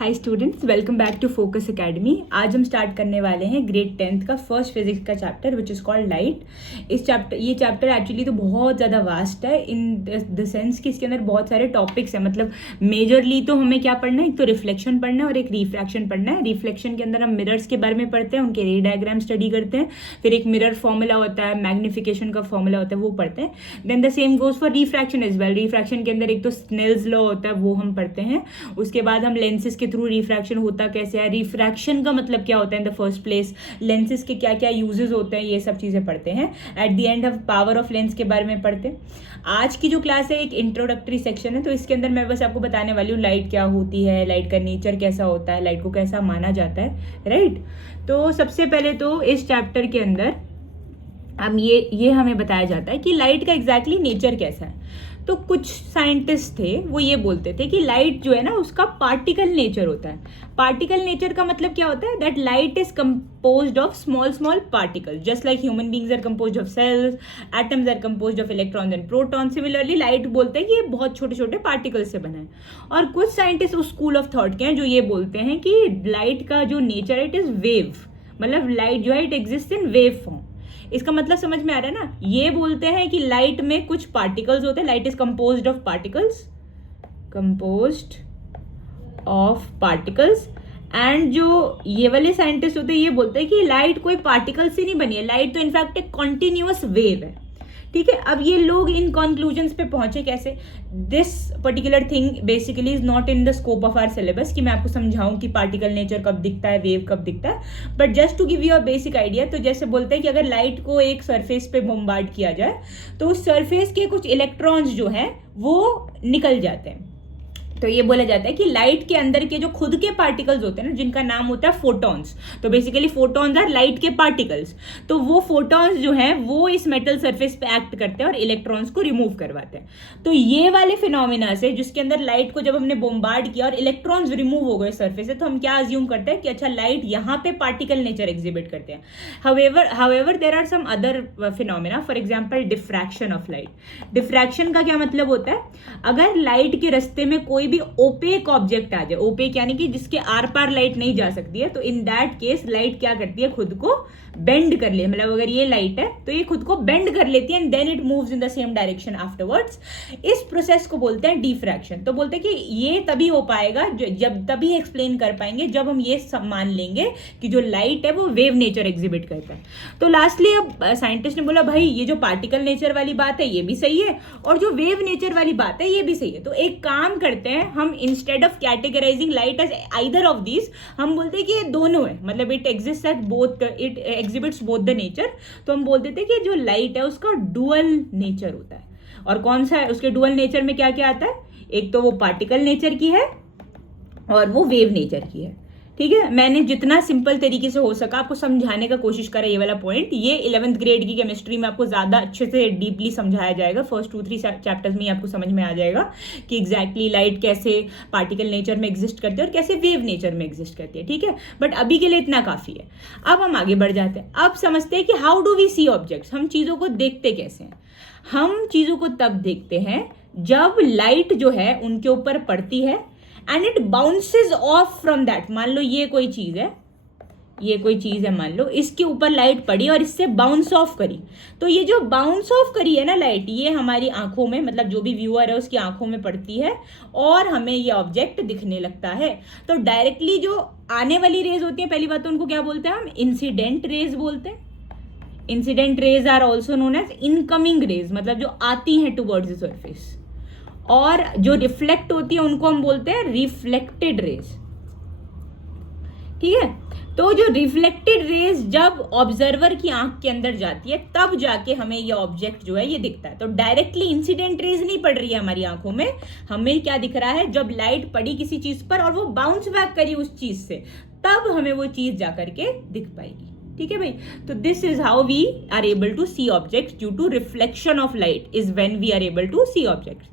Hi students, welcome back to Focus Academy. आज हम start करने वाले हैं ग्रेड 10th का फर्स्ट फिजिक्स का chapter which is called light. ये चैप्टर एक्चुअली तो बहुत ज़्यादा वास्ट है इन द सेंस कि इसके अंदर बहुत सारे टॉपिक्स हैं। मतलब मेजरली तो हमें क्या पढ़ना है, एक तो रिफ्लेक्शन पढ़ना है और एक रिफ्रैक्शन पढ़ना है। रिफ्लेक्शन के अंदर हम मिरर्स के बारे में पढ़ते हैं, उनके रे डायग्राम स्टडी करते हैं, फिर एक मिरर फॉर्मूला होता है, मैग्निफिकेशन का फॉर्मूला होता है, वो पढ़ते हैं। Then the same goes for refraction as well. Refraction के अंदर एक तो स्नेल्स लॉ होता है, वो हम पढ़ते हैं। उसके बाद हम लेंसेज के थ्रू रिफ्रैक्शन होता कैसे है, रिफ्रैक्शन का मतलब क्या होता है in the first place, lenses के क्या क्या यूजेस होते हैं, ये सब चीज़ें पढ़ते हैं। एट द एंड हम पावर ऑफ लेंस के बारे में पढ़ते हैं। आज की जो क्लास है एक इंट्रोडक्टरी सेक्शन है, तो इसके अंदर मैं बस आपको बताने वाली हूँ लाइट क्या होती है, लाइट का नेचर कैसा होता है, लाइट को कैसा माना जाता है, राइट। तो सबसे पहले तो इस चैप्टर के अंदर हम ये हमें बताया जाता है कि लाइट का एग्जैक्टली नेचर कैसा है। तो कुछ साइंटिस्ट थे, वो ये बोलते थे कि लाइट जो है ना उसका पार्टिकल नेचर होता है। पार्टिकल नेचर का मतलब क्या होता है, that light is composed of small small particles, just like human beings are composed of cells, atoms are composed of electrons and proton. Similarly light बोलते हैं कि ये बहुत छोटे छोटे पार्टिकल से बना है। और कुछ साइंटिस्ट उस स्कूल ऑफ थॉट के हैं जो ये बोलते हैं कि लाइट का जो नेचर है इट इज वेव, मतलब लाइट जो है it exist in wave form. इसका मतलब समझ में आ रहा है ना। ये बोलते हैं कि लाइट में कुछ पार्टिकल्स होते हैं, light is composed of particles and जो ये वाले साइंटिस्ट होते हैं ये बोलते हैं कि लाइट कोई पार्टिकल से नहीं बनी है, लाइट तो इनफैक्ट एक कॉन्टिन्यूअस वेव है। ठीक है, अब ये लोग इन कंक्लूजन्स पे पहुंचे कैसे। This particular thing basically is not in the scope of our syllabus कि मैं आपको समझाऊं कि पार्टिकल नेचर कब दिखता है, वेव कब दिखता है, but just to give you a basic idea. तो जैसे बोलते हैं कि अगर लाइट को एक सरफेस पे बॉम्बार्ड किया जाए तो उस सरफेस के कुछ इलेक्ट्रॉन्स जो हैं वो निकल जाते हैं। तो ये बोला जाता है कि लाइट के अंदर के जो खुद के पार्टिकल्स होते हैं ना, जिनका नाम होता है फोटॉन्स, तो बेसिकली फोटॉन्स आर लाइट के पार्टिकल्स। तो वो फोटॉन्स जो हैं वो इस मेटल सरफेस पे एक्ट करते हैं और इलेक्ट्रॉन्स को रिमूव करवाते हैं। तो ये वाले फिनोमिना से, जिसके अंदर लाइट को जब हमने बॉम्बार्ड किया और इलेक्ट्रॉन्स रिमूव हो गए सरफेस से, तो हम क्या अज्यूम करते हैं कि अच्छा लाइट यहाँ पे पार्टिकल नेचर एग्जिबिट करते हैं। However there are some other phenomena, for example diffraction of light. Diffraction का क्या मतलब होता है, अगर लाइट के रास्ते में कोई भी ओपेक ऑब्जेक्ट आ जाए, ओपेक यानी कि जिसके आर पार लाइट नहीं जा सकती है, तो इन दैट केस लाइट क्या करती है, खुद को बेंड कर ले। मतलब अगर ये लाइट है तो ये खुद को बेंड कर लेती है and then it moves in the same direction afterwards. इस प्रोसेस को बोलते हैं डिफ्रैक्शन। तो बोलते हैं कि ये तभी हो पाएगा जब तभी एक्सप्लेन कर पाएंगे जब हम ये मान लेंगे कि जो लाइट है वो वेव नेचर एग्जिबिट करता है। तो लास्टली अब साइंटिस्ट ने बोला भाई ये जो पार्टिकल नेचर वाली बात है ये भी सही है और जो वेव नेचर वाली बात है ये भी सही है। तो एक काम करते हैं, हम instead of categorising light as either of these, हम बोलते हैं कि ये दोनों है, मतलब it exist at both, it exhibits both the nature. तो हम बोल देते हैं कि जो लाइट है उसका डुअल नेचर होता है। और कौन सा है उसके डुअल नेचर में, क्या क्या आता है, एक तो वो पार्टिकल नेचर की है और वो वेव नेचर की है। ठीक है, मैंने जितना सिंपल तरीके से हो सका आपको समझाने का कोशिश करा ये वाला पॉइंट। ये 11th ग्रेड की केमिस्ट्री में आपको ज़्यादा अच्छे से डीपली समझाया जाएगा। फर्स्ट 2-3 चैप्टर्स में ही आपको समझ में आ जाएगा कि एग्जैक्टली लाइट कैसे पार्टिकल नेचर में एग्जिस्ट करती है और कैसे वेव नेचर में एग्जिस्ट करती है। ठीक है, बट अभी के लिए इतना काफ़ी है। अब हम आगे बढ़ जाते हैं। अब समझते हैं कि how do we see objects, हम चीज़ों को देखते कैसे हैं। हम चीज़ों को तब देखते हैं जब लाइट जो है उनके ऊपर पड़ती है and it bounces of from that. मान लो ये कोई चीज है, मान लो इसके ऊपर लाइट पड़ी और इससे बाउंस ऑफ करी। तो ये जो बाउंस ऑफ करी है ना लाइट, ये हमारी आंखों में, मतलब जो भी व्यूअर है उसकी आंखों में पड़ती है और हमें ये ऑब्जेक्ट दिखने लगता है। तो डायरेक्टली जो आने वाली रेज होती है, पहली बात तो उनको क्या बोलते हैं, हम इंसिडेंट रेज बोलते हैं। Incident rays are also known as incoming rays, मतलब जो आती हैं टुवर्ड्स द सरफेस। और जो रिफ्लेक्ट होती है उनको हम बोलते हैं रिफ्लेक्टेड रेज। ठीक है, तो जो रिफ्लेक्टेड रेज जब ऑब्जर्वर की आंख के अंदर जाती है तब जाके हमें ये ऑब्जेक्ट जो है ये दिखता है। तो डायरेक्टली इंसिडेंट रेज नहीं पड़ रही है हमारी आंखों में, हमें क्या दिख रहा है, जब लाइट पड़ी किसी चीज पर और वो बाउंस बैक करी उस चीज से, तब हमें वो चीज जाकर के दिख पाएगी। ठीक है भाई, तो this is how we are able to see objects due to reflection of light is when we are able to see objects.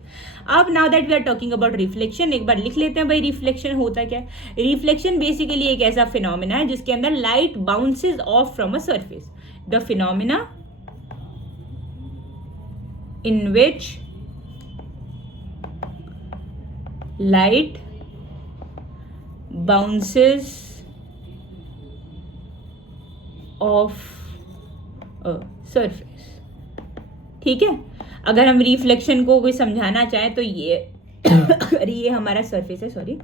अब now that we are talking about reflection, एक बार लिख लेते हैं भाई रिफ्लेक्शन होता क्या है। रिफ्लेक्शन बेसिकली एक ऐसा फिनोमिना है जिसके अंदर light bounces of from a surface. The phenomena in which light bounces of a surface. ठीक है, अगर हम रिफ्लेक्शन को कोई समझाना चाहें तो ये अगर ये हमारा सरफेस है, सॉरी,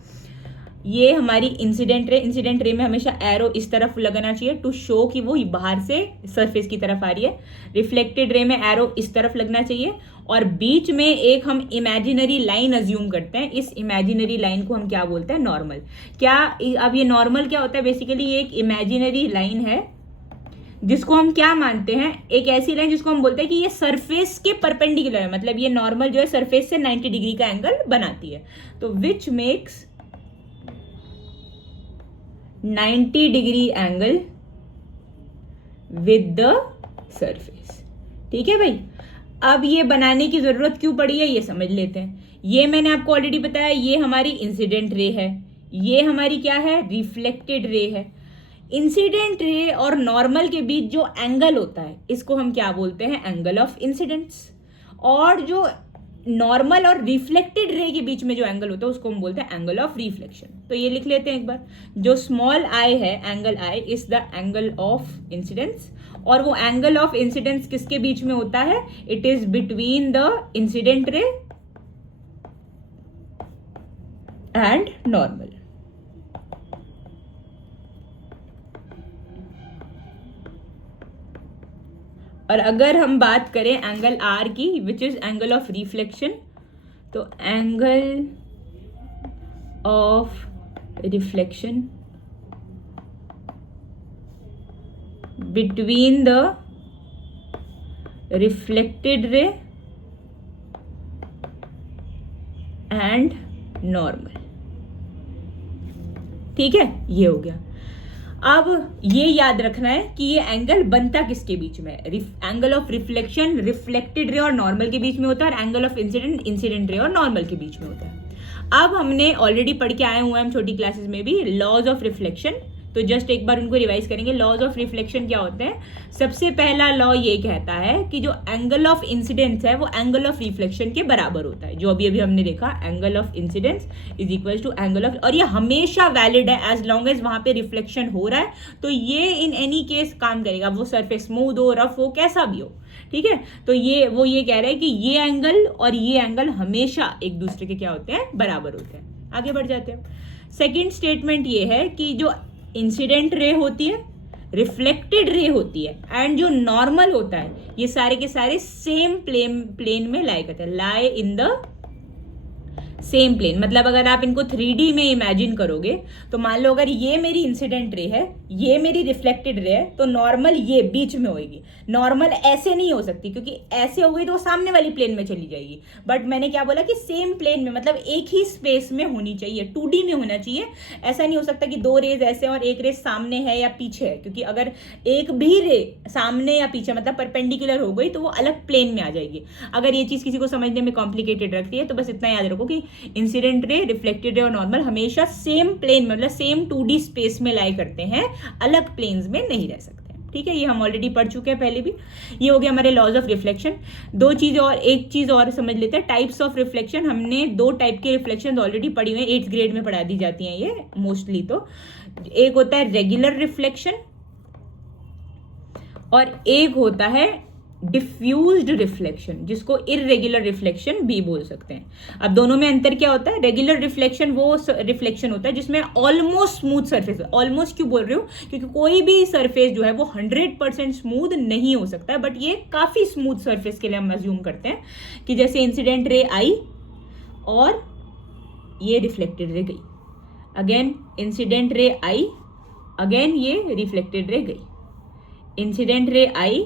ये हमारी इंसिडेंट रे में हमेशा एरो इस तरफ लगना चाहिए टू शो कि वो बाहर से सरफेस की तरफ आ रही है। रिफ्लेक्टेड रे में एरो इस तरफ लगना चाहिए और बीच में एक हम इमेजिनरी लाइन अज्यूम करते हैं। इस इमेजिनरी लाइन को हम क्या बोलते हैं? नॉर्मल। क्या अब ये नॉर्मल क्या होता है? बेसिकली ये एक इमेजिनरी लाइन है जिसको हम क्या मानते हैं? एक ऐसी लाइन जिसको हम बोलते हैं कि ये सरफेस के परपेंडिकुलर है, मतलब ये नॉर्मल जो है सरफेस से 90 डिग्री का एंगल बनाती है। तो which makes 90 degree angle with the surface. ठीक है भाई, अब ये बनाने की जरूरत क्यों पड़ी है ये समझ लेते हैं। ये मैंने आपको ऑलरेडी बताया, ये हमारी इंसिडेंट रे है, ये हमारी क्या है? रिफ्लेक्टेड रे है। इंसिडेंट रे और नॉर्मल के बीच जो एंगल होता है इसको हम क्या बोलते हैं? Angle of incidence. और जो नॉर्मल और रिफ्लेक्टेड रे के बीच में जो एंगल होता है उसको हम बोलते हैं एंगल ऑफ रिफ्लेक्शन। तो ये लिख लेते हैं एक बार, जो स्मॉल आई है, angle I is the angle of incidence. और वो एंगल ऑफ इंसिडेंस किसके बीच में होता है? It is between the incident ray and normal. और अगर हम बात करें एंगल आर की, which is angle of reflection, तो angle of reflection between the reflected ray and normal. ठीक है, ये हो गया। अब ये याद रखना है कि ये एंगल बनता किसके बीच में? Angle of reflection reflected ray और नॉर्मल के बीच में होता है, और angle of incident incident ray और नॉर्मल के बीच में होता है। अब हमने ऑलरेडी पढ़ के आए हुए हैं हम छोटी क्लासेस में भी लॉज ऑफ रिफ्लेक्शन, तो जस्ट एक बार उनको रिवाइज करेंगे। लॉज ऑफ रिफ्लेक्शन क्या होते हैं? सबसे पहला लॉ ये कहता है कि जो एंगल ऑफ इंसिडेंस है वो एंगल ऑफ रिफ्लेक्शन के बराबर होता है। जो अभी अभी हमने देखा, angle of incidence is equal to angle of, और ये हमेशा वैलिड है एज लॉन्ग एज वहां पे रिफ्लेक्शन हो रहा है, तो ये इन एनी केस काम करेगा, वो सरफेस स्मूथ हो, रफ हो, कैसा भी हो। ठीक है, तो ये कह रहा है कि ये एंगल और ये एंगल हमेशा एक दूसरे के क्या होते हैं? बराबर होते हैं। आगे बढ़ जाते हैं। सेकेंड स्टेटमेंट ये है कि जो इंसिडेंट रे होती है, रिफ्लेक्टेड रे होती है एंड जो नॉर्मल होता है, ये सारे के सारे सेम प्लेन में लाई करते हैं, लाई इन द सेम प्लेन। मतलब अगर आप इनको 3D में इमेजिन करोगे तो मान लो अगर ये मेरी इंसिडेंट रे है, ये मेरी रिफ्लेक्टेड रे है, तो नॉर्मल ये बीच में होगी। नॉर्मल ऐसे नहीं हो सकती, क्योंकि ऐसे हो गई तो सामने वाली प्लेन में चली जाएगी। बट मैंने क्या बोला कि सेम प्लेन में, मतलब एक ही स्पेस में होनी चाहिए, 2D में होना चाहिए। ऐसा नहीं हो सकता कि दो रेज ऐसे और एक रेज सामने है या पीछे है, क्योंकि अगर एक भी रे सामने या पीछे मतलब परपेंडिकुलर हो गई तो वो अलग प्लेन में आ जाएगी। अगर ये चीज किसी को समझने में कॉम्प्लिकेटेड रखती है तो बस इतना याद रखो कि इंसिडेंट रे, रिफ्लेक्टेड रे और नॉर्मल हमेशा सेम प्लेन मतलब सेम 2D स्पेस में लाई करते हैं, अलग प्लेन्स में नहीं रह सकते। ठीक है, ये हम ऑलरेडी पढ़ चुके हैं पहले भी। ये हो गया हमारे लॉज ऑफ रिफ्लेक्शन। एक चीज और समझ लेते हैं, टाइप्स ऑफ रिफ्लेक्शन। हमने 2 टाइप के रिफ्लेक्शन ऑलरेडी पढ़ी हुई हैं, 8th ग्रेड में पढ़ा दी जाती हैं ये मोस्टली। तो एक होता है रेगुलर रिफ्लेक्शन और एक होता है डिफ्यूज्ड रिफ्लेक्शन, जिसको इररेगुलर रिफ्लेक्शन भी बोल सकते हैं। अब दोनों में अंतर क्या होता है? रेगुलर रिफ्लेक्शन वो रिफ्लेक्शन होता है जिसमें ऑलमोस्ट स्मूथ सरफेस है। ऑलमोस्ट क्यों बोल रही हूँ? क्योंकि कोई भी सरफेस जो है वो 100% स्मूथ नहीं हो सकता है, बट ये काफी स्मूथ सरफेस के लिए हम अज्यूम करते हैं कि जैसे इंसिडेंट रे आई और ये रिफ्लेक्टेड रे गई, अगेन इंसिडेंट रे आई, अगेन ये रिफ्लेक्टेड रे गई, इंसिडेंट रे आई,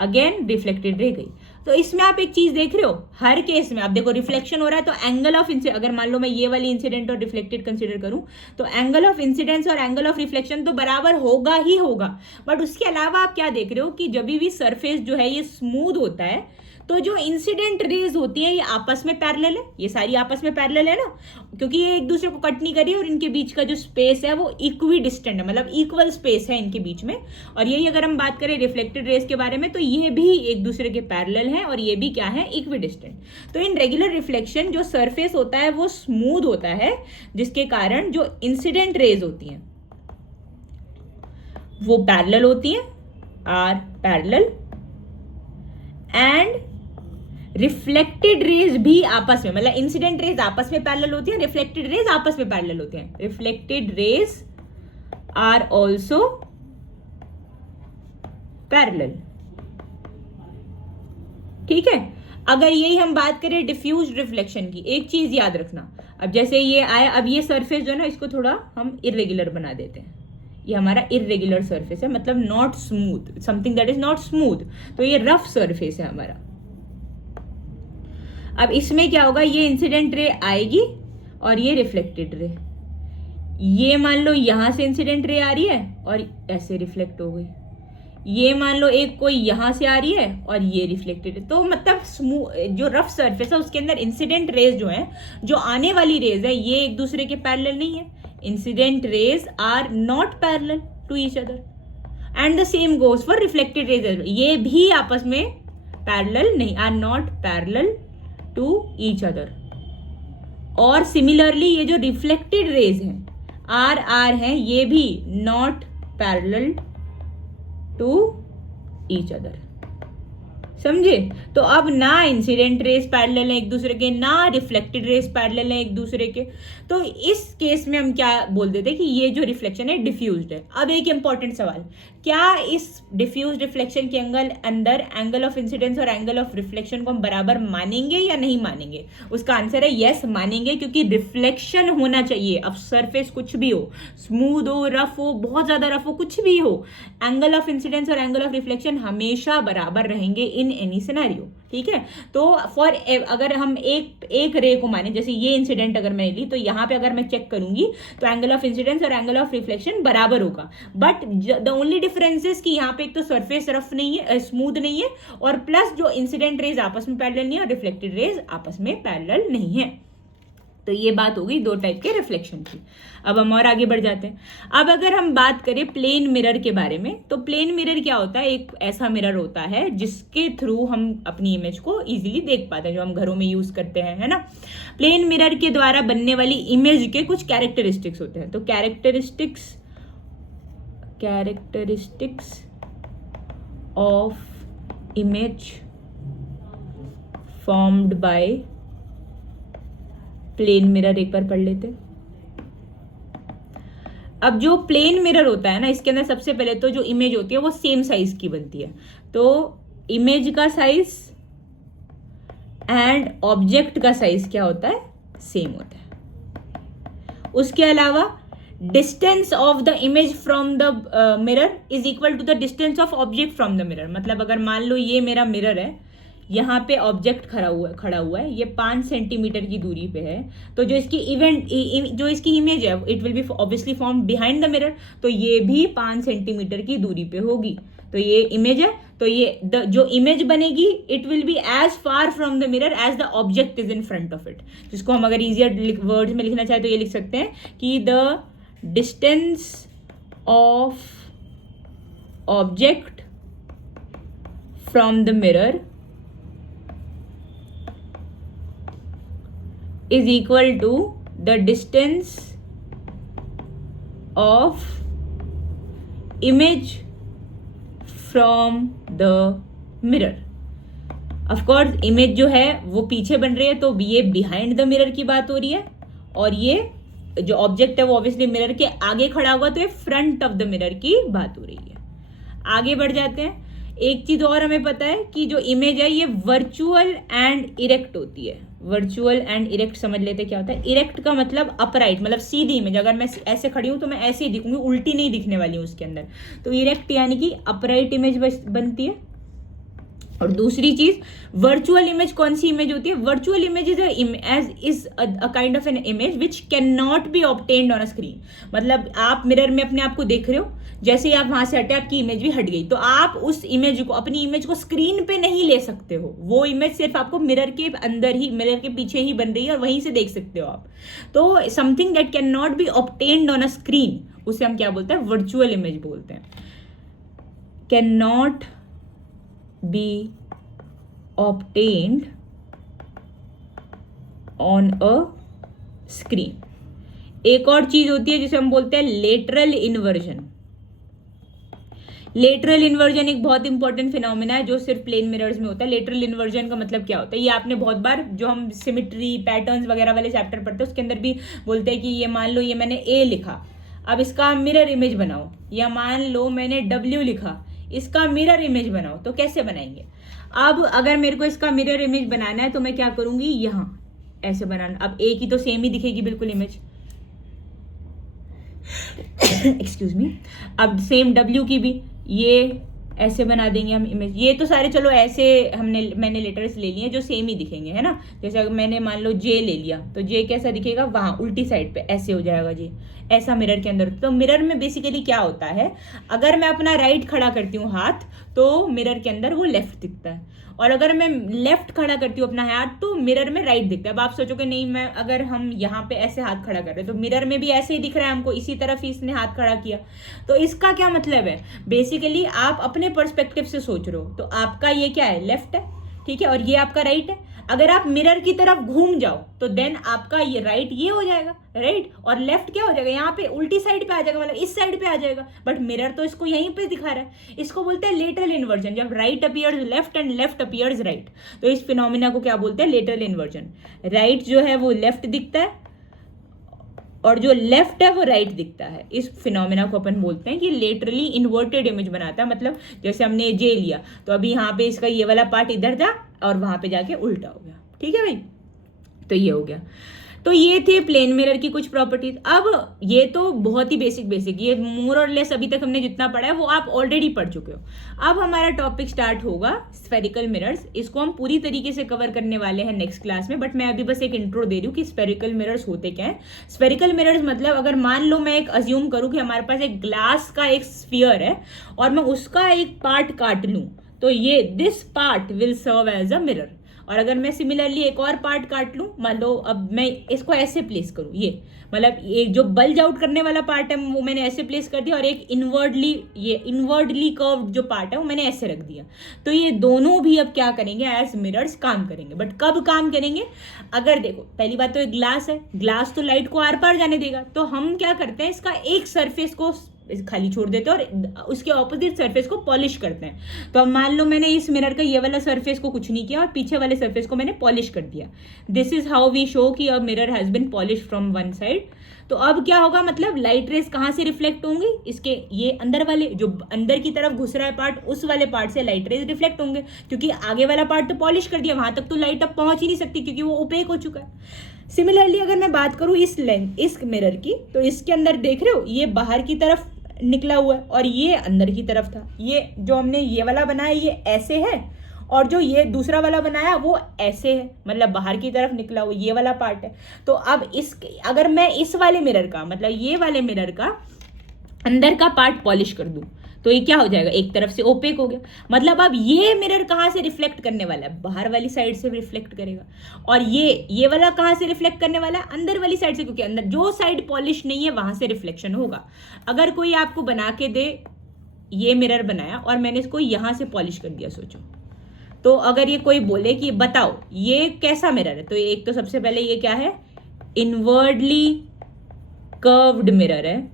अगेन रिफ्लेक्टेड रे गई। तो इसमें आप एक चीज देख रहे हो, हर केस में आप देखो रिफ्लेक्शन हो रहा है तो एंगल ऑफ अगर मान लो मैं ये वाली इंसिडेंट और रिफ्लेक्टेड कंसीडर करूं तो एंगल ऑफ इंसिडेंस और एंगल ऑफ रिफ्लेक्शन तो बराबर होगा ही होगा। बट उसके अलावा आप क्या देख रहे हो कि जब भी सरफेस जो है ये स्मूथ होता है तो जो इंसिडेंट रेज होती है ये आपस में पैरेलल है, ये सारी आपस में पैरेलल है ना, क्योंकि ये एक दूसरे को कट नहीं कर रही और इनके बीच का जो स्पेस है वो इक्वी डिस्टेंट है, मतलब इक्वल स्पेस है इनके बीच में। और यही अगर हम बात करें रिफ्लेक्टेड रेज के बारे में तो ये भी एक दूसरे के पैरेलल है और ये भी क्या है, इक्वी डिस्टेंट। तो इन रेगुलर रिफ्लेक्शन जो सरफेस होता है वो स्मूथ होता है, जिसके कारण जो इंसिडेंट रेज होती हैं वो पैरेलल होती हैं, are parallel, and reflected rays भी आपस में, मतलब इंसिडेंट रेज आपस में पैरेलल होती हैं, रिफ्लेक्टेड रेज आपस में पैरेलल होते हैं। Reflected rays are also parallel, ठीक है। अगर यही हम बात करें डिफ्यूज रिफ्लेक्शन की, एक चीज याद रखना, अब जैसे ये आया, अब ये सरफेस जो है ना इसको थोड़ा हम इरेगुलर बना देते हैं, ये हमारा इरेगुलर सरफेस है, मतलब not smooth, something that is not smooth, तो ये रफ सरफेस है हमारा। अब इसमें क्या होगा, ये इंसिडेंट रे आएगी और ये रिफ्लेक्टेड रे, ये मान लो यहां से इंसिडेंट रे आ रही है और ऐसे रिफ्लेक्ट हो गई, ये मान लो एक कोई यहां से आ रही है और ये रिफ्लेक्टेड है। तो मतलब जो रफ सरफेस है उसके अंदर इंसिडेंट रेज जो है, जो आने वाली रेज है, ये एक दूसरे के पैरेलल नहीं है। Incident rays are not parallel to each other, and the same goes for reflected rays, ये भी आपस में पैरेलल नहीं, are not parallel to each other. और सिमिलरली ये जो रिफ्लेक्टेड रेज हैं, आर हैं, ये भी not parallel to each other, समझे। तो अब ना इंसिडेंट रेज पैरेलल है एक दूसरे के, ना रिफ्लेक्टेड रेज पैरेलल है एक दूसरे के, तो इस केस में हम क्या बोल देते हैं कि ये जो रिफ्लेक्शन है डिफ्यूज्ड है। अब एक इंपॉर्टेंट सवाल, क्या इस डिफ्यूज रिफ्लेक्शन के अंदर एंगल ऑफ इंसिडेंस और एंगल ऑफ रिफ्लेक्शन को हम बराबर मानेंगे या नहीं मानेंगे? उसका आंसर है यस, मानेंगे, क्योंकि रिफ्लेक्शन होना चाहिए। अब सरफेस कुछ भी हो, स्मूथ हो, रफ हो, बहुत ज्यादा रफ हो, कुछ भी हो, एंगल ऑफ इंसिडेंस और एंगल ऑफ रिफ्लेक्शन हमेशा बराबर रहेंगे इन एनी सिनेरियो, ठीक है। तो फॉर अगर हम एक रे को माने, जैसे ये इंसिडेंट अगर मैं ली तो यहाँ पे अगर मैं चेक करूंगी तो एंगल ऑफ इंसिडेंस और एंगल ऑफ रिफ्लेक्शन बराबर होगा, but the only difference is कि यहाँ पे एक तो सरफेस रफ नहीं है, स्मूथ नहीं है, और प्लस जो इंसिडेंट रेज आपस में पैरेलल नहीं है और रिफ्लेक्टेड रेज आपस में पैरेलल नहीं है। तो ये बात हो गई दो टाइप के रिफ्लेक्शन की। अब हम और आगे बढ़ जाते हैं। अब अगर हम बात करें प्लेन मिरर के बारे में, तो प्लेन मिरर क्या होता है? एक ऐसा मिरर होता है जिसके थ्रू हम अपनी इमेज को इजीली देख पाते हैं, जो हम घरों में यूज करते हैं, है ना। प्लेन मिरर के द्वारा बनने वाली इमेज के कुछ कैरेक्टरिस्टिक्स होते हैं। तो characteristics of image formed by plane mirror एक बार पढ़ लेते हैं। अब जो प्लेन मिरर होता है ना, इसके अंदर सबसे पहले तो जो इमेज होती है वो सेम साइज की बनती है। तो इमेज का साइज एंड ऑब्जेक्ट का साइज क्या होता है? सेम होता है। उसके अलावा distance of the image from the mirror is equal to the distance of object from the mirror. मतलब अगर मान लो ये मेरा मिरर है, यहाँ पे ऑब्जेक्ट खड़ा हुआ है, ये 5 सेंटीमीटर की दूरी पे है, तो जो इसकी जो इसकी इमेज है it will B obviously form behind the mirror, तो ये भी 5 सेंटीमीटर की दूरी पे होगी। तो ये इमेज है, तो ये जो इमेज बनेगी it will be as far from the mirror as the object is in front of it. जिसको हम अगर इजियर वर्ड्स में लिखना चाहे तो ये लिख सकते हैं कि the distance of object from the mirror is equal to the distance of image from the mirror. Of course image जो है वो पीछे बन रही है, तो ये behind the mirror की बात हो रही है, और ये जो ऑब्जेक्ट है वो ऑब्वियसली मिरर के आगे खड़ा हुआ, तो ये फ्रंट ऑफ द मिरर की बात हो रही है। आगे बढ़ जाते हैं। एक चीज और हमें पता है कि जो इमेज है ये वर्चुअल एंड इरेक्ट होती है। वर्चुअल एंड इरेक्ट समझ लेते क्या होता है। इरेक्ट का मतलब अपराइट, मतलब सीधी इमेज। अगर मैं ऐसे खड़ी हूं तो मैं ऐसे ही दिखूंगी, उल्टी नहीं दिखने वाली हूं उसके अंदर। तो इरेक्ट यानी कि अपराइट इमेज बनती है। और दूसरी चीज, वर्चुअल इमेज कौन सी इमेज होती है? Virtual image is a kind of an image which can not be obtained on a screen. मतलब आप मिरर में अपने आप को देख रहे हो, जैसे ही आप वहां से हटे आपकी इमेज भी हट गई, तो आप उस इमेज को, अपनी इमेज को स्क्रीन पे नहीं ले सकते हो। वो इमेज सिर्फ आपको मिरर के अंदर ही, मिरर के पीछे ही बन रही है और वहीं से देख सकते हो आप। तो something that can not be obtained on a screen, उसे हम क्या बोलते हैं? वर्चुअल इमेज बोलते हैं। Can not be obtained on a screen। एक और चीज होती है जिसे हम बोलते हैं लेटरल इन्वर्जन। लेटरल इन्वर्जन एक बहुत इंपॉर्टेंट फिनोमिना है जो सिर्फ प्लेन मिरर्स में होता है। लेटरल इन्वर्जन का मतलब क्या होता है? ये आपने बहुत बार, जो हम सिमेट्री पैटर्न्स वगैरह वाले चैप्टर पढ़ते हैं उसके अंदर भी बोलते हैं कि ये मान लो ये मैंने ए लिखा, अब इसका मिरर इमेज बनाओ, या मान लो मैंने डब्ल्यू लिखा, इसका मिरर इमेज बनाओ। तो कैसे बनाएंगे? अब अगर मेरे को इसका मिरर इमेज बनाना है तो मैं क्या करूंगी? यहां ऐसे बनाना। अब ए की तो सेम ही दिखेगी बिल्कुल इमेज, एक्सक्यूज मी। अब सेम डब्ल्यू की भी ये ऐसे बना देंगे हम इमेज। ये तो सारे चलो ऐसे मैंने लेटर्स ले लिए जो सेम ही दिखेंगे, है ना। जैसे अगर मैंने मान लो जे ले लिया तो जे कैसा दिखेगा? वहां उल्टी साइड पे ऐसे हो जाएगा जे, ऐसा मिरर के अंदर। तो मिरर में बेसिकली क्या होता है, अगर मैं अपना राइट खड़ा करती हूँ हाथ तो मिरर के अंदर वो लेफ्ट दिखता है, और अगर मैं लेफ्ट खड़ा करती हूँ अपना हाथ तो मिरर में राइट दिखता है। अब आप सोचोगे नहीं, मैं अगर हम यहाँ पे ऐसे हाथ खड़ा कर रहे हैं तो मिरर में भी ऐसे ही दिख रहा है हमको, इसी तरफ ही इसने हाथ खड़ा किया। तो इसका क्या मतलब है? बेसिकली आप अपने पर्सपेक्टिव से सोच रहे हो, तो आपका ये क्या है? लेफ्ट है, ठीक है, और ये आपका राइट है। अगर आप मिरर की तरफ घूम जाओ तो देन आपका ये राइट ये हो जाएगा, राइट, और लेफ्ट क्या हो जाएगा? यहाँ पे उल्टी साइड पे आ जाएगा, मतलब इस साइड पे आ जाएगा, बट मिरर तो इसको यहीं पे दिखा रहा है। इसको बोलते हैं लेटरल इन्वर्जन, जब right appears left and left appears right. तो इस फिनोमिना को क्या बोलते हैं? Lateral inversion. राइट जो है वो लेफ्ट दिखता है और जो लेफ्ट है वो राइट दिखता है। इस फिनोमिना को अपन बोलते हैं कि लेटरली इन्वर्टेड इमेज बनाता है। मतलब जैसे हमने जे लिया तो अभी यहाँ पे इसका ये वाला पार्ट इधर था और वहां पे जाके उल्टा हो गया, ठीक है भाई। तो ये हो गया। तो ये थे प्लेन मिरर की कुछ प्रॉपर्टीज। अब ये तो बहुत ही बेसिक, ये मोर और लेस अभी तक हमने जितना पढ़ा है वो आप ऑलरेडी पढ़ चुके हो। अब हमारा टॉपिक स्टार्ट होगा स्फेरिकल मिरर्स। इसको हम पूरी तरीके से कवर करने वाले हैं नेक्स्ट क्लास में, बट मैं अभी बस एक इंट्रो दे रही हूँ कि स्फेरिकल मिरर्स होते क्या है। स्फेरिकल मिरर्स मतलब, अगर मान लो मैं एक अज्यूम करूँ कि हमारे पास एक ग्लास का एक स्फीयर है और मैं उसका एक पार्ट काट लूँ, तो ये this part will serve as a mirror. और अगर मैं सिमिलरली एक और पार्ट काट लूं, मान लो अब मैं इसको ऐसे प्लेस करूं, ये मतलब एक जो बल्ज आउट करने वाला पार्ट है वो मैंने ऐसे प्लेस कर दिया, और एक इनवर्डली कर्व्ड जो पार्ट है वो मैंने ऐसे रख दिया। तो ये दोनों भी अब क्या करेंगे? एज मिरर्स काम करेंगे। बट कब काम करेंगे? अगर देखो, पहली बात तो एक ग्लास है, ग्लास तो लाइट को आर पार जाने देगा, तो हम क्या करते हैं, इसका एक सरफेस को खाली छोड़ देते हैं और उसके ऑपोजिट सरफेस को पॉलिश करते हैं। तो अब मान लो मैंने इस मिरर का ये वाला सरफेस को कुछ नहीं किया और पीछे वाले सरफेस को मैंने पॉलिश कर दिया। This is how we show कि a mirror has been polish from one side. तो अब क्या होगा? मतलब लाइट रेस कहाँ से रिफ्लेक्ट होंगी? इसके ये अंदर वाले, जो अंदर की तरफ घुस रहा है पार्ट, उस वाले पार्ट से लाइट रेस रिफ्लेक्ट होंगे, क्योंकि आगे वाला पार्ट तो पॉलिश कर दिया, वहां तक तो लाइट अब पहुंच ही नहीं सकती क्योंकि वो ओपेक हो चुका है। सिमिलरली अगर मैं बात करूं इस मिरर की, तो इसके अंदर देख रहे हो ये बाहर की तरफ निकला हुआ है और ये अंदर की तरफ था। ये जो हमने ये वाला बनाया ये ऐसे है, और जो ये दूसरा वाला बनाया वो ऐसे है, मतलब बाहर की तरफ निकला हुआ ये वाला पार्ट है। तो अब अगर मैं इस वाले मिरर का, मतलब ये वाले मिरर का अंदर का पार्ट पॉलिश कर दूं, तो ये क्या हो जाएगा? एक तरफ से ओपेक हो गया। मतलब अब ये मिरर कहाँ से रिफ्लेक्ट करने वाला है? बाहर वाली साइड से रिफ्लेक्ट करेगा। और ये वाला कहाँ से रिफ्लेक्ट करने वाला है? अंदर वाली साइड से, क्योंकि अंदर जो साइड पॉलिश नहीं है वहां से रिफ्लेक्शन होगा। अगर कोई आपको बना के दे, ये मिरर बनाया और मैंने इसको यहां से पॉलिश कर दिया, सोचो, तो अगर ये कोई बोले कि बताओ ये कैसा मिरर है, तो एक तो सबसे पहले ये क्या है? इनवर्डली कर्व्ड मिरर है।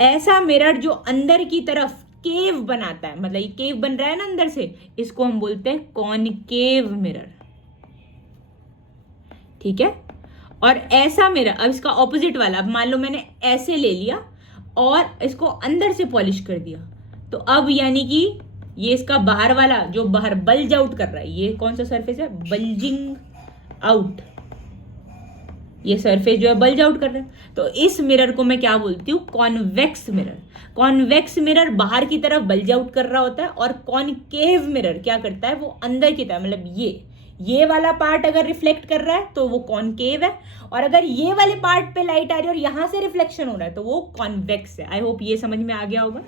ऐसा मिरर जो अंदर की तरफ केव बनाता है, मतलब ये केव बन रहा है ना अंदर से, इसको हम बोलते हैं कॉनकेव मिरर, ठीक है। और ऐसा मिरर, अब इसका ऑपोजिट वाला, अब मान लो मैंने ऐसे ले लिया और इसको अंदर से पॉलिश कर दिया, तो अब यानी कि ये इसका बाहर वाला जो बाहर बल्ज आउट कर रहा है, ये कौन सा सरफेस है? बल्जिंग आउट, ये सरफेस जो है बल्ज आउट कर रहा है। तो इस मिरर को मैं क्या बोलती हूँ, कॉन्वेक्स मिरर। कॉन्वेक्स मिरर बाहर की तरफ बल्ज आउट कर रहा होता है, और कॉनकेव मिरर क्या करता है, वो अंदर की तरफ, मतलब ये वाला पार्ट अगर रिफ्लेक्ट कर रहा है तो वो कॉनकेव है, और अगर ये वाले पार्ट पे लाइट आ रही है और यहां से रिफ्लेक्शन हो रहा है तो वो कॉन्वेक्स है। आई होप ये समझ में आ गया होगा।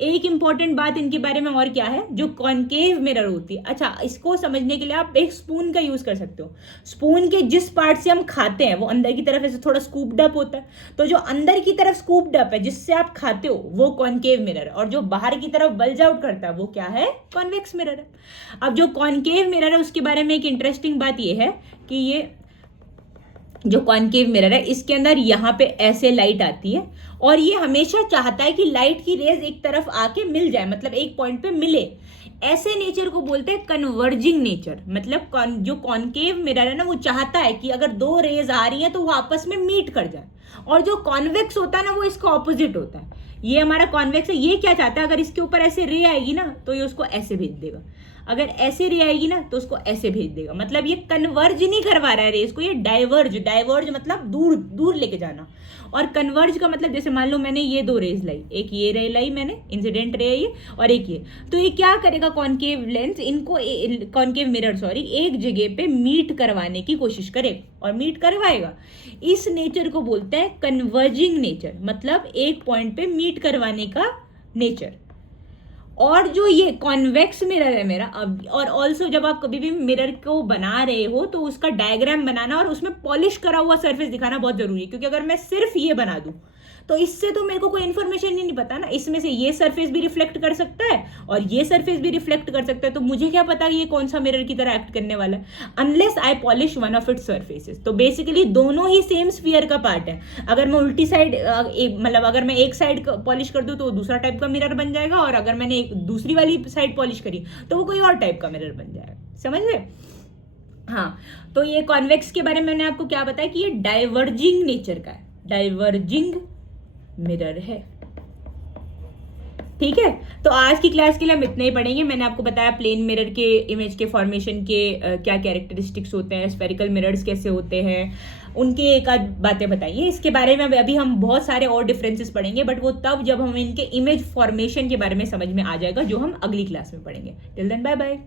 एक इंपॉर्टेंट बात इनके बारे में और क्या है, जो कॉनकेव मिरर होती है, अच्छा इसको समझने के लिए आप एक स्पून का यूज कर सकते हो। स्पून के जिस पार्ट से हम खाते हैं वो अंदर की तरफ ऐसे थोड़ा स्कूप्ड अप होता है, तो जो अंदर की तरफ स्कूप्ड अप है जिससे आप खाते हो वो कॉनकेव मिरर है, और जो बाहर की तरफ बल्ज आउट करता है वो क्या है, कॉन्वेक्स मिरर है। अब जो कॉनकेव मिरर है उसके बारे में एक इंटरेस्टिंग बात ये है कि ये जो कॉनकेव मिरर है इसके अंदर यहाँ पे ऐसे लाइट आती है, और ये हमेशा चाहता है कि लाइट की रेज एक तरफ आके मिल जाए, मतलब एक पॉइंट पे मिले। ऐसे नेचर को बोलते हैं कन्वर्जिंग नेचर। मतलब जो कॉनकेव मिरर है ना, वो चाहता है कि अगर दो रेज आ रही है तो वो आपस में मीट कर जाए, और जो कॉन्वेक्स होता है ना वो इसका ऑपोजिट होता है। ये हमारा कॉन्वेक्स है, ये क्या चाहता है, अगर इसके ऊपर ऐसे रे आएगी ना तो ये उसको ऐसे भेज देगा, अगर ऐसे रे आएगी ना तो उसको ऐसे भेज देगा। मतलब ये कन्वर्ज नहीं करवा रहा है रेस को, ये डाइवर्ज मतलब दूर दूर लेके जाना। और कन्वर्ज का मतलब जैसे मान लो मैंने ये दो रेज लाई, एक ये रे लाई मैंने, इंसिडेंट रे ये, और एक ये, तो ये क्या करेगा, कॉनकेव लेंस इनको, कॉनकेव मिरर सॉरी, एक जगह पे मीट करवाने की कोशिश करेगा और मीट करवाएगा। इस नेचर को बोलते हैं कन्वर्जिंग नेचर, मतलब एक पॉइंट पे मीट करवाने का नेचर। और जो ये कॉन्वेक्स मिरर है मेरा, अब और ऑल्सो जब आप कभी भी मिरर को बना रहे हो तो उसका डायग्राम बनाना और उसमें पॉलिश करा हुआ सरफेस दिखाना बहुत जरूरी है, क्योंकि अगर मैं सिर्फ ये बना दूं तो इससे तो मेरे को कोई इन्फॉर्मेशन ही नहीं पता ना, इसमें से ये सरफेस भी रिफ्लेक्ट कर सकता है और ये सरफेस भी रिफ्लेक्ट कर सकता है, तो मुझे क्या पता ये कौन सा मिरर की तरह एक्ट करने वाला है, unless I polish one of its surfaces. तो बेसिकली दोनों ही सेम स्फीयर का पार्ट है। अगर मैं उल्टी साइड मतलब अगर मैं एक साइड पॉलिश कर दूं तो दूसरा टाइप का मिरर बन जाएगा, और अगर मैंने एक दूसरी वाली साइड पॉलिश करी तो वो कोई और टाइप का मिरर बन जाएगा। समझ गए? हाँ, तो ये कॉन्वेक्स के बारे में मैंने आपको क्या बताया कि ये डाइवर्जिंग नेचर का है, डाइवर्जिंग मिरर है। ठीक है, तो आज की क्लास के लिए हम इतना ही पढ़ेंगे। मैंने आपको बताया प्लेन मिरर के इमेज के फॉर्मेशन के क्या कैरेक्टरिस्टिक्स होते हैं, स्फेरिकल मिरर्स कैसे होते हैं, उनके एक आध बातें बताइए। इसके बारे में अभी हम बहुत सारे और डिफरेंसेस पढ़ेंगे, बट वो तब जब हम इनके इमेज फॉर्मेशन के बारे में समझ में आ जाएगा, जो हम अगली क्लास में पढ़ेंगे। Till then bye bye.